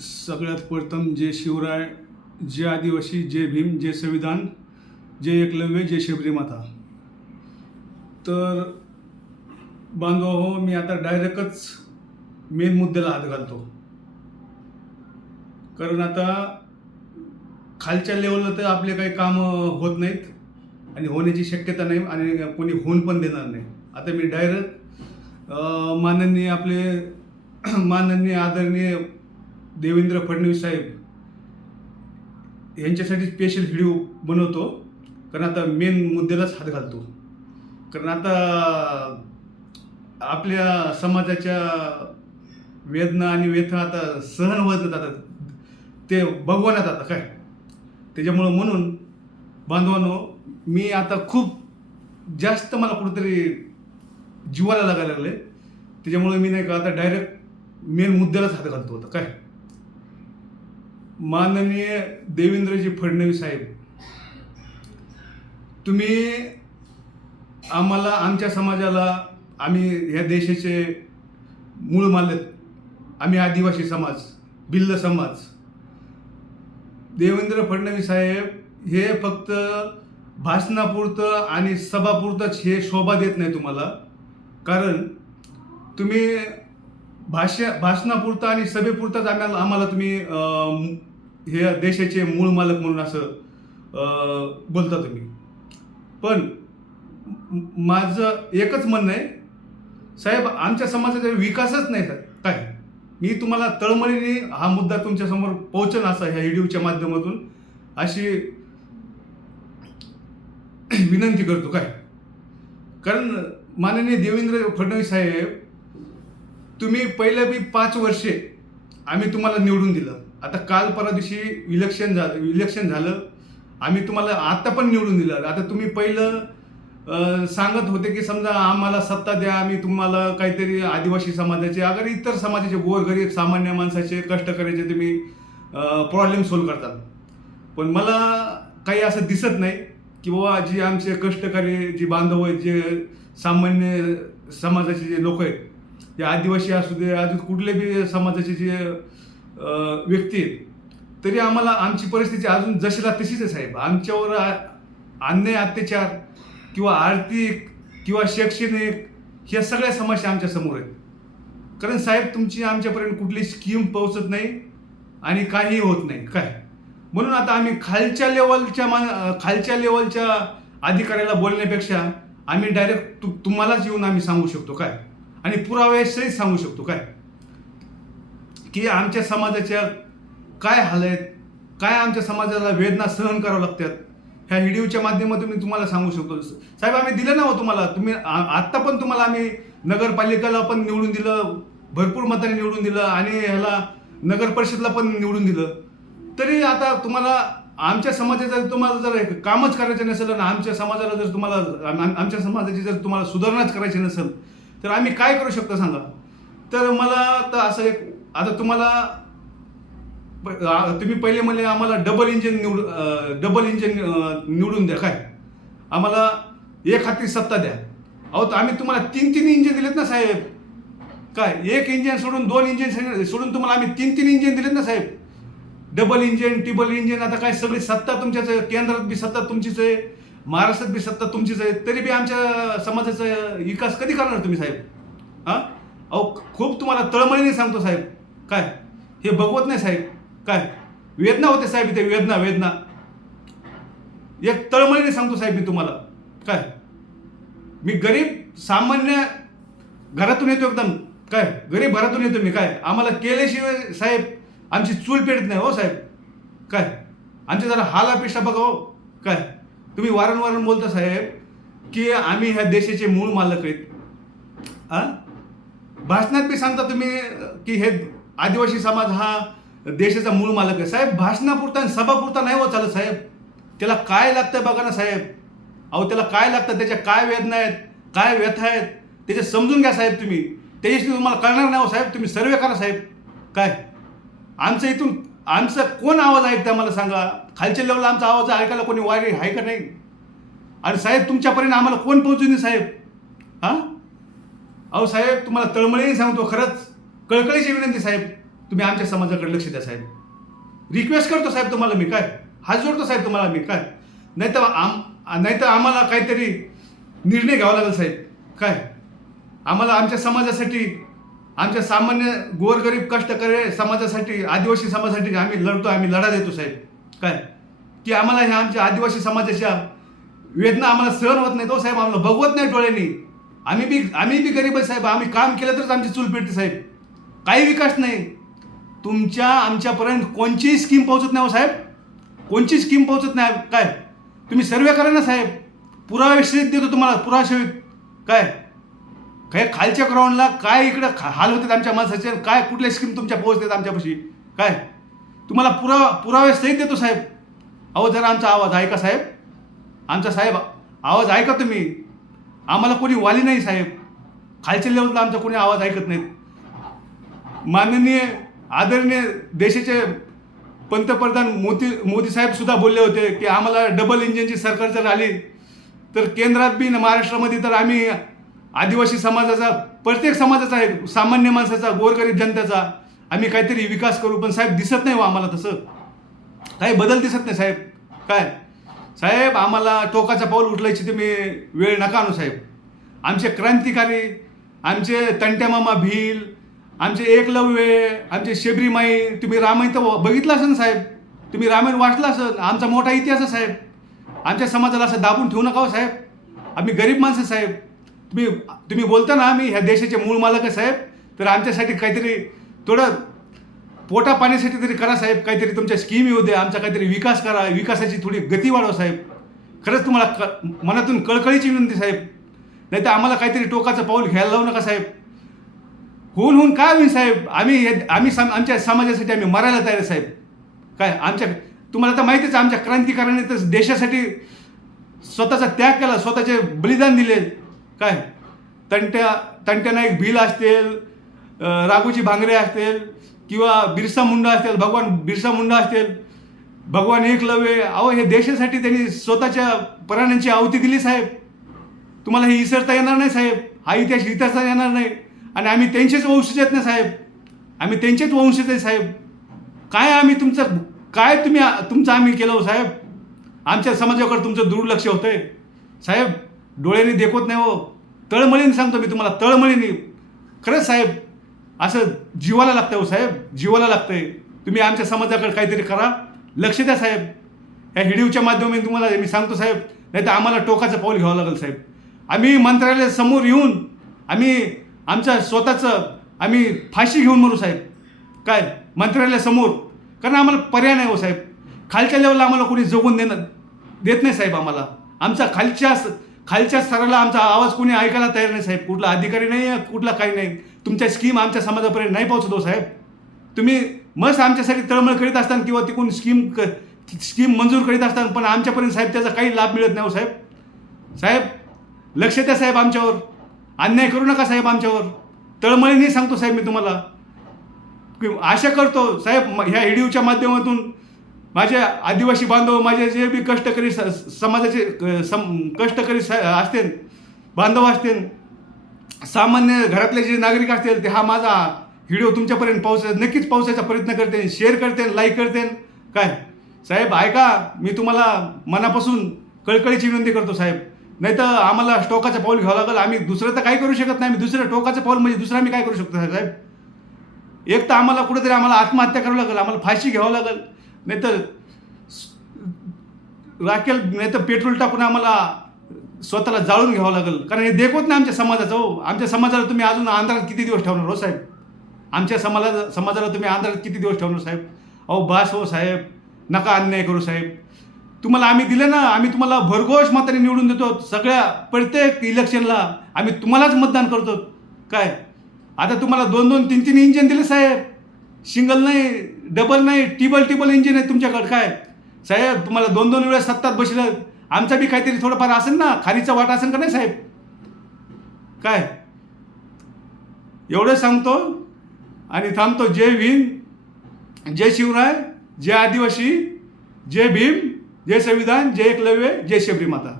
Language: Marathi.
सगळ्यात प्रथम जय शिवराय, जय आदिवासी, जय भीम, जय संविधान, जय एकलव्य, जय शबरी माता. तर बांधवाहो, मी आता डायरेक्टच मेन मुद्द्याला हात घालतो. कारण आता खालच्या लेवलला तर आपले काही कामं होत नाहीत आणि होण्याची शक्यता नाही आणि कोणी होऊन पण देणार नाही. आता मी डायरेक्ट माननीय आदरणीय देवेंद्र फडणवीस साहेब यांच्यासाठी स्पेशल व्हिडिओ बनवतो. कारण आता मेन मुद्द्यालाच हात घालतो. कारण आता आपल्या समाजाच्या वेदना आणि व्यथा आता सहन होत नाहीत, आता ते भगवानात आता काय. त्याच्यामुळं म्हणून बांधवांनो, मी आता खूप जास्त मला कुठेतरी जीवाला लागायला लागले. त्याच्यामुळे मी नाही का आता डायरेक्ट मेन मुद्द्यालाच हात घालतो. आता काय, माननीय देवेंद्रजी फडणवीस साहेब, तुम्ही आम्हाला, आमच्या समाजाला, आम्ही ह्या देशाचे मूळ मालक, आम्ही आदिवासी समाज, भिल्ल समाज, देवेंद्र फडणवीस साहेब हे फक्त भाषणापुरतं आणि सभापुरतंच हे शोभा देत नाही तुम्हाला. कारण तुम्ही भाषणापुरतं आणि सभेपुरतंच आम्हाला तुम्ही हे देशाचे मूळ मालक म्हणून असं बोलता तुम्ही. पण माझं एकच म्हणणं आहे साहेब, आमच्या समाजाचा विकासच नाही काय. मी तुम्हाला तळमळीने हा मुद्दा तुमच्यासमोर पोहोचेल असा ह्या व्हिडिओच्या माध्यमातून अशी विनंती करतो काय. कारण माननीय देवेंद्र फडणवीस साहेब, तुम्ही पहिल्या 5 वर्षे आम्ही तुम्हाला निवडून दिलं. आता काल परवा दिवशी इलेक्शन झालं, आम्ही तुम्हाला आता पण निवडून दिलं. आता तुम्ही पहिलं सांगत होते की समजा आम्हाला सत्ता द्या, आम्ही तुम्हाला काहीतरी आदिवासी समाजाचे, अगर इतर समाजाचे, गोरगरीब सामान्य माणसाचे, कष्टकऱ्याचे तुम्ही प्रॉब्लेम सॉल्व्ह करतात. पण मला काही असं दिसत नाही की बाबा जे आमचे कष्टकरी, जे बांधव आहेत, जे सामान्य समाजाचे जे लोक आहेत, ते आदिवासी असू दे, अजून कुठले बी समाजाचे जे व्यक्ती आहेत, तरी आम्हाला आमची परिस्थिती अजून जशीला तशीच आहे साहेब. आमच्यावर अन्याय, अत्याचार किंवा आर्थिक किंवा शैक्षणिक ह्या सगळ्या समस्या आमच्या समोर आहेत. कारण साहेब, तुमची आमच्यापर्यंत कुठली स्कीम पोहोचत नाही आणि काहीही होत नाही काय. म्हणून आता आम्ही खालच्या लेवलच्या अधिकाऱ्याला बोलण्यापेक्षा आम्ही डायरेक्ट तुम्हालाच येऊन आम्ही सांगू शकतो काय, आणि पुराव्यासहित सांगू शकतो काय, की आमच्या समाजाच्या काय हाल आहेत, काय आमच्या समाजाला वेदना सहन करावं लागतात. ह्या व्हिडिओच्या माध्यमातून मी तुम्हाला सांगू शकतो. साहेब, आम्ही दिलं ना हो तुम्हाला. तुम्ही आत्ता पण तुम्हाला आम्ही नगरपालिकेला पण निवडून दिलं, भरपूर मताने निवडून दिलं, आणि ह्याला नगर परिषदला पण निवडून दिलं. तरी आता तुम्हाला आमच्या समाजाचं तुम्हाला जर कामच करायचं नसेल आणि आमच्या समाजाला जर तुम्हाला, आमच्या समाजाची जर तुम्हाला सुधारणाच करायची नसेल, तर आम्ही काय करू शकतो सांगा. तर मला तर असं एक, आता तुम्ही पहिले म्हणले आम्हाला डबल इंजिन निवडून द्या काय, आम्हाला एक हाती सत्ता द्या. अहो, आम्ही तुम्हाला 3 इंजिन दिलेत ना साहेब. काय, एक इंजिन सोडून 2 इंजिन सोडून तुम्हाला आम्ही 3 इंजिन दिलेत ना साहेब. डबल इंजिन, ट्रिपल इंजिन, आता काय सगळी सत्ता तुमच्याच आहे. केंद्रात बी सत्ता तुमचीच आहे, महाराष्ट्रात बी सत्ता तुमचीच आहे. तरी बी आमच्या समाजाचा विकास कधी करणार तुम्ही साहेब? हां, अहो, खूप तुम्हाला तळमळीने सांगतो साहेब. काय हे बघवत नाही साहेब. काय वेदना होते साहेब, इथे वेदना एक तळमळीने सांगतो साहेब मी तुम्हाला. काय, मी गरीब सामान्य घरातून येतो, एकदम काय गरीब घरातून येतो मी. काय आम्हाला केल्याशिवाय साहेब आमची चूल पेटत नाही हो साहेब. काय आमचे जरा हाल अपेक्षा बघा हो. काय तुम्ही वारंवार बोलता साहेब की आम्ही ह्या देशाचे मूळ मालक आहेत. भाषणात बी सांगता तुम्ही की हे आदिवासी समाज हा देशाचा मूळ मालक आहे. साहेब, भाषणापुरता आणि सभापुरता नाही हो चालत साहेब. त्याला काय लागतं बघा ना साहेब. अहो, त्याला काय लागतं, त्याच्या काय वेदना आहेत, काय व्यथा आहेत, त्याचे समजून घ्या साहेब तुम्ही. त्याच्याशी तुम्हाला कळणार नाही हो साहेब. तुम्ही सर्वे करा साहेब. काय आमचं कोण आवाज ऐकतं मला सांगा. खालच्या लेवलला आमचा आवाज ऐकायला कोणी वारी आहे का नाही? आणि साहेब, तुमच्यापर्यंत आम्हाला कोण पोहोचू नये साहेब. अहो साहेब, तुम्हाला तळमळीने सांगतो, खरंच कळकळीची विनंती साहेब. तुम्ही आमच्या समाजाकडे लक्ष द्या साहेब. रिक्वेस्ट करतो साहेब तुम्हाला मी, काय हात जोडतो साहेब तुम्हाला मी, काय नाहीतर आम्हाला काहीतरी निर्णय घ्यावा लागेल साहेब. काय आम्हाला आमच्या समाजासाठी, आमच्या सामान्य गोरगरीब कष्टकरी समाजासाठी, आदिवासी समाजासाठी आम्ही लढतो, आम्ही लढा देतो साहेब. काय की आम्हाला ह्या आमच्या आदिवासी समाजाच्या वेदना आम्हाला सहन होत नाही तो साहेब, आम्हाला बघवत नाही डोळ्यांनी. आम्ही बी गरीब आहे साहेब. आम्ही काम केलं तरच आमची चूल पेटते साहेब. काही विकास नाही. आमच्यापर्यंत कोणचीही स्कीम पोहोचत नाही हो साहेब, कोणची स्कीम पोहोचत नाही. काय तुम्ही सर्वे करा ना साहेब, पुरावे सहित देतो तुम्हाला, पुरावा सहित. काय खालच्या ग्राउंडला काय इकडं हाल होतात आमच्या माणसाचे, काय कुठल्या स्कीम तुमच्या पोहोचतात आमच्यापाशी. काय तुम्हाला पुरावे सहित देतो साहेब. अहो जरा आमचा आवाज ऐका साहेब, आमचा साहेब आवाज ऐका तुम्ही. आम्हाला कोणी वाली नाही साहेब, खालच्या लेवलला आमचा कोणी आवाज ऐकत नाहीत. माननीय आदरणीय देशाचे पंतप्रधान मोदी साहेब सुद्धा बोलले होते की आम्हाला डबल इंजिनची सरकार जर आली तर केंद्रात बी महाराष्ट्रामध्ये तर आम्ही आदिवासी समाजाचा, प्रत्येक समाजाचा आहे, सामान्य माणसाचा, गोरगरीब जनतेचा आम्ही काहीतरी विकास करू. पण साहेब दिसत नाही हो आम्हाला, तसं काही बदल दिसत नाही साहेब. काय साहेब आम्हाला टोकाचा पाऊल उचलायची तुम्ही वेळ नका आणू साहेब. आमचे क्रांतिकारी, आमचे तंट्यामामा भील, आमचे एकलव्य, आमचे शबरीमाई, तुम्ही रामायण तर बघितलं असेल साहेब, तुम्ही रामायण वाचलं असेल. आमचा मोठा इतिहास आहे साहेब. आमच्या समाजाला असं दाबून ठेवू नका हो साहेब. आम्ही गरीब माणसं साहेब. तुम्ही बोलता ना आम्ही ह्या देशाचे मूळ मालक आहे साहेब, तर आमच्यासाठी काहीतरी थोडं पोटा पाण्यासाठी तरी करा साहेब. काहीतरी तुमच्या स्कीम येऊ द्या, आमचा काहीतरी विकास करा, विकासाची थोडी गती वाढवा साहेब. खरंच तुम्हाला मनातून कळकळीची विनंती साहेब. नाही तर आम्हाला काहीतरी टोकाचं पाऊल घ्यायला लावू नका साहेब. होऊन काय होईल साहेब, आम्ही आमच्या समाजासाठी आम्ही मरायला तयार आहे साहेब. काय तुम्हाला तर माहितीच, आमच्या क्रांतिकारकांनी तर देशासाठी स्वतःचा त्याग केला, स्वतःचे बलिदान दिले. काय तंट्या नाईक भील असतील, राघोजी भांगरे असतील, किंवा बिरसा मुंडा असतील, भगवान बिरसा मुंडा असतील, भगवान एकलव्य. अहो हे देशासाठी त्यांनी स्वतःच्या प्राणांची आहुती दिली साहेब. तुम्हाला हे विसरता येणार नाही साहेब, हा इतिहास विसरता येणार नाही. आणि आम्ही त्यांचेच वंशज आहेत ना साहेब, आम्ही त्यांचेच वंशज आहे साहेब. आम्ही तुमचं आम्ही केलं हो साहेब. आमच्या समाजाकडे तुमचं दुर्लक्ष होतंय साहेब. डोळ्यांनी देखवत नाही हो. तळमळीने सांगतो मी तुम्हाला, तळमळीने. खरंच साहेब असं जीवाला लागतं हो साहेब, जीवाला लागतंय. तुम्ही आमच्या समाजाकडे काहीतरी करा, लक्ष द्या साहेब. या व्हिडिओच्या माध्यमातून तुम्हाला मी सांगतो साहेब, नाही तर आम्हाला टोकाचं पाऊल घ्यावं लागेल साहेब. आम्ही मंत्रालयासमोर येऊन आमच्या स्वतःचं आम्ही फाशी घेऊन मरू साहेब. काय मंत्रालयासमोर, कारण आम्हाला पर्याय नाही हो साहेब. खालच्या लेवलला आम्हाला कोणी जगून देत नाही साहेब. आम्हाला आमचा खालच्या स्तराला आमचा आवाज कोणी ऐकायला तयार नाही साहेब. कुठला अधिकारी नाही आहे, कुठला काही नाही. तुमच्या स्कीम आमच्या समाजापर्यंत नाही पोहोचत हो साहेब. तुम्ही मस्त आमच्यासाठी तळमळ करीत असताना किंवा तिकडून स्कीम मंजूर करीत असताना, पण आमच्यापर्यंत साहेब त्याचा काही लाभ मिळत नाही हो साहेब. साहेब लक्ष द्या साहेब आमच्यावर, अन्याय करू नका साहेब आमच्यावर. तळमळीने सांगतो साहेब मी तुम्हाला. आशा करतो साहेब ह्या व्हिडिओच्या माध्यमातून माझे आदिवासी बांधव, माझे जे बी कष्टकरी समाजाचे कष्टकरी असतील, बांधव असतील, सामान्य घरातले जे नागरिक असतील, ते हा माझा व्हिडिओ तुमच्यापर्यंत नक्कीच पोहोचायचा प्रयत्न करते, शेअर करते, लाईक करते. काय साहेब ऐका, मी तुम्हाला मनापासून कळकळीची विनंती करतो साहेब. नाही तर आम्हाला टोकाचं पाऊल घ्यावं लागेल. आम्ही दुसरं तर काही करू शकत नाही. आम्ही दुसरं टोकाचं पाऊल म्हणजे दुसरं आम्ही काय करू शकतो साहेब. एक तर आम्हाला कुठेतरी आत्महत्या करावं लागेल, आम्हाला फाशी घ्यावं लागेल, नाहीतर नाहीतर पेट्रोल टाकून आम्हाला स्वतःला जाळून घ्यावं लागेल. कारण हे देखवत नाही आमच्या समाजाचं हो. आमच्या समाजाला तुम्ही अजून आंध्रात किती दिवस ठेवणार हो साहेब. आमच्या समाजाला तुम्ही आंध्रात किती दिवस ठेवणार साहेब. अहो बास हो साहेब, नका अन्याय करू साहेब. तुम्हाला आम्ही दिलं ना, आम्ही तुम्हाला भरघोष मताने निवडून देतो. सगळ्या प्रत्येक इलेक्शनला आम्ही तुम्हालाच मतदान करतो. काय आता तुम्हाला 2-2, 3-3 इंजिन दिले साहेब. सिंगल नाही, डबल नाही, टिबल इंजिन आहे तुमच्याकडे. काय साहेब तुम्हाला 2-2 वेळेस सत्तात बसलं. आमचा बी काहीतरी थोडंफार असेल ना, खारीचा वाटा असेल का नाही साहेब. काय एवढं सांगतो आणि थांबतो. जय भीम, जय शिवराय, जय आदिवासी, जय भीम, जय संविधान, जय एकलव्य, जय शबरी माता.